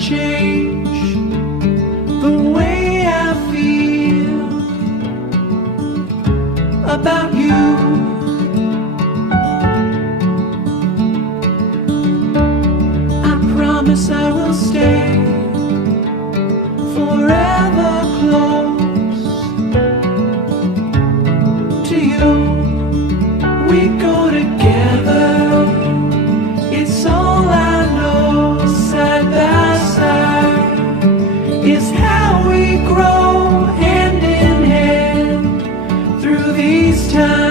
change the way I feel about you. I promise I will stay forever close to you. We go together, it's all I know. Side by side is how we grow, hand in hand through these times.